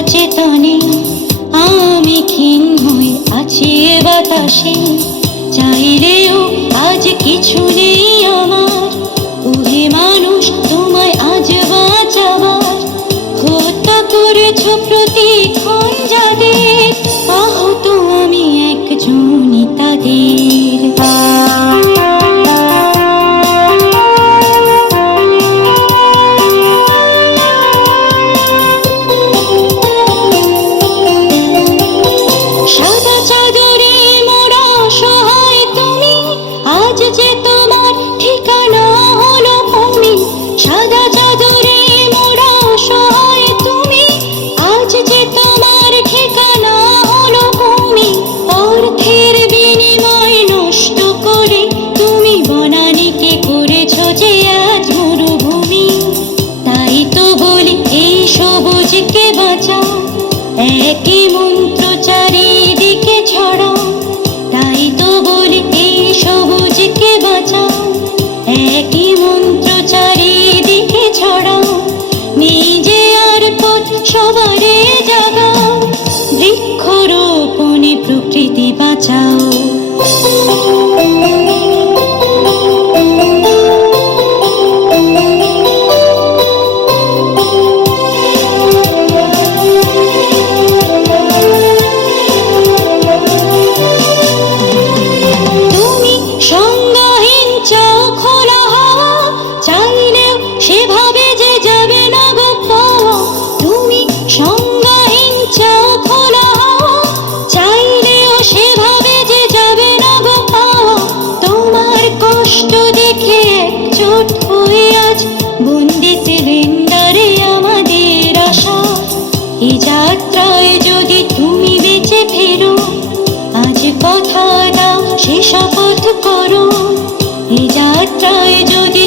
সচেতনে আমি ক্ষীণ হয়ে আছি বাতাসে। চাইলেও আজ কিছু নেই আমার। উহে ಸದಾ শপথ করো। যাত্রায় যদি